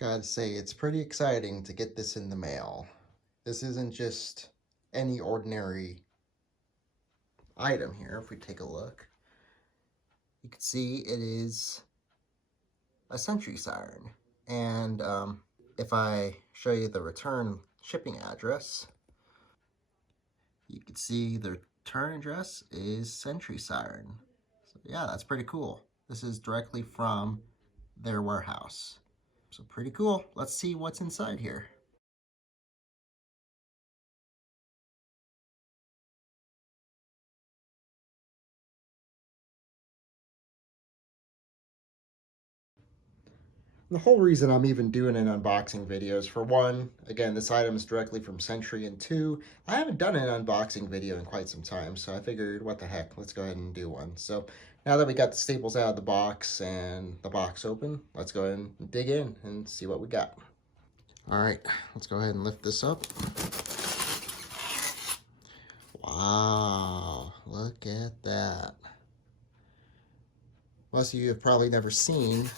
Gotta say, it's pretty exciting to get this in the mail. This isn't just any ordinary item here. If we take a look, you can see it is a Sentry Siren. And if I show you the return shipping address, you can see the return address is Sentry Siren. So yeah, that's pretty cool. This is directly from their warehouse. So pretty cool. Let's see what's inside here. The whole reason I'm even doing an unboxing video is, for one, again, this item is directly from Sentry, and two, I haven't done an unboxing video in quite some time, so I figured, what the heck, let's go ahead and do one. So now that we got the staples out of the box and the box open, let's go ahead and dig in and see what we got. All right, let's go ahead and lift this up. Wow, look at that. Most of you have probably never seen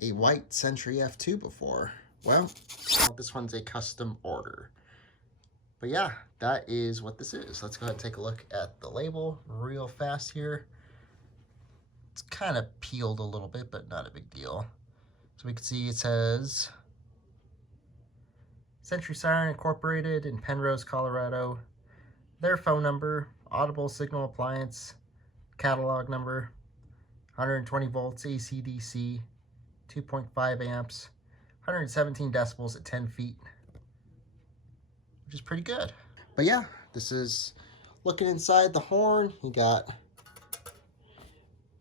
a white Sentry F2 before. Well, this one's a custom order. But yeah, that is what this is. Let's go ahead and take a look at the label real fast here. It's kind of peeled a little bit, but not a big deal. So we can see it says Sentry Siren Incorporated in Penrose, Colorado. Their phone number, audible signal appliance, catalog number, 120 volts AC/DC, 2.5 amps, 117 decibels at 10 feet, which is pretty good. But yeah, this is looking inside the horn. You got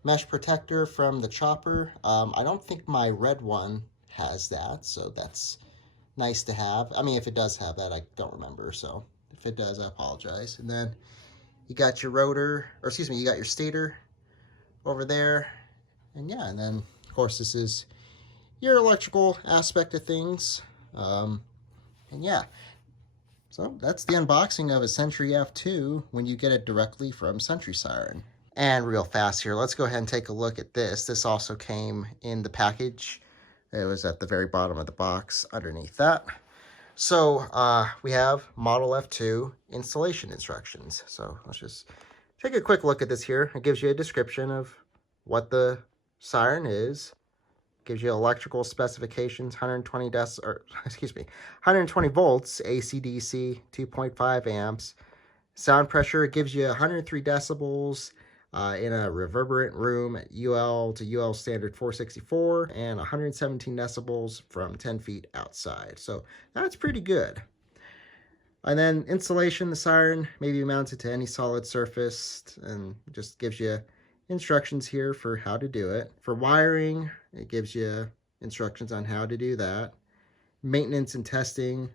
mesh protector from the chopper. I don't think my red one has that, so that's nice to have. I mean, if it does have that, I don't remember, so if it does, I apologize. And then you got your rotor, or excuse me, you got your stator over there. And yeah, and then of course this is your electrical aspect of things. And yeah, so that's the unboxing of a Sentry F2 when you get it directly from Sentry Siren. And real fast here, let's go ahead and take a look at this. This also came in the package. It was at the very bottom of the box underneath that. So we have Model F2 installation instructions. So let's just take a quick look at this here. It gives you a description of what the siren is. Gives you electrical specifications, 120 volts, AC/DC, 2.5 amps. Sound pressure, it gives you 103 decibels in a reverberant room at UL to UL standard 464, and 117 decibels from 10 feet outside. So that's pretty good. And then installation, the siren may be mounted to any solid surface, and just gives you instructions here for how to do it. For wiring, it gives you instructions on how to do that. Maintenance and testing,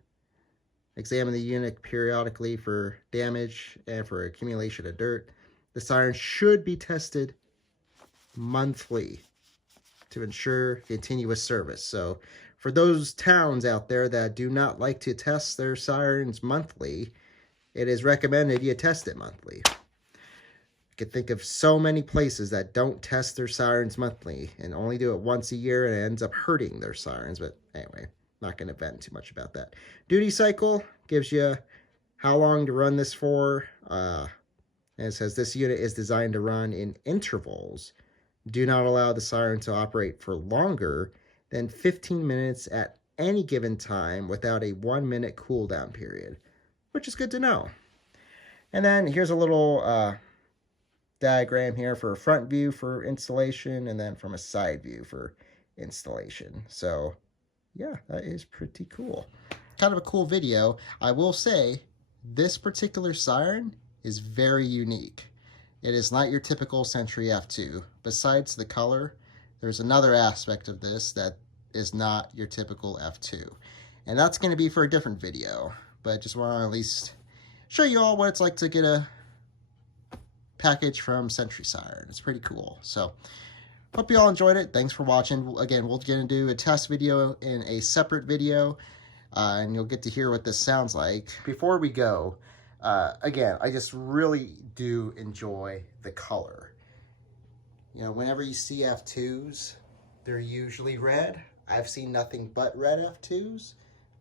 examine the unit periodically for damage and for accumulation of dirt. The siren should be tested monthly to ensure continuous service. So for those towns out there that do not like to test their sirens monthly, it is recommended you test it monthly. I can think of so many places that don't test their sirens monthly and only do it once a year, and it ends up hurting their sirens. But anyway, not going to vent too much about that. Duty cycle gives you how long to run this for. And it says this unit is designed to run in intervals. Do not allow the siren to operate for longer than 15 minutes at any given time without a 1-minute cooldown period, which is good to know. And then here's a little diagram here for a front view for installation, and then from a side view for installation. So yeah, that is pretty cool. Kind of a cool video. I will say this particular siren is very unique. It is not your typical Sentry F2. Besides the color, there's another aspect of this that is not your typical F2. And that's going to be for a different video. But I just want to at least show you all what it's like to get a package from Sentry Siren. It's pretty cool. So hope you all enjoyed it. Thanks for watching. Again, we're going to do a test video in a separate video, and you'll get to hear what this sounds like. Before we go, again, I just really do enjoy the color. You know, whenever you see F2s, they're usually red. I've seen nothing but red F2s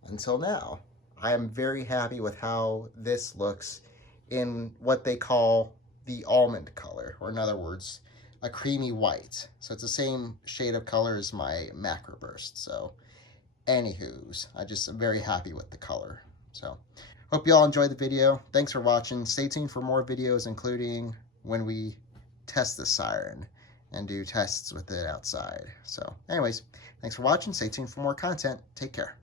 until now. I am very happy with how this looks in what they call the almond color, or in other words, a creamy white. So it's the same shade of color as my Macroburst. So anywho's, I just am very happy with the color. So hope you all enjoyed the video. Thanks for watching. Stay tuned for more videos, including when we test the Siren and do tests with it outside. So anyways, thanks for watching. Stay tuned for more content. Take care.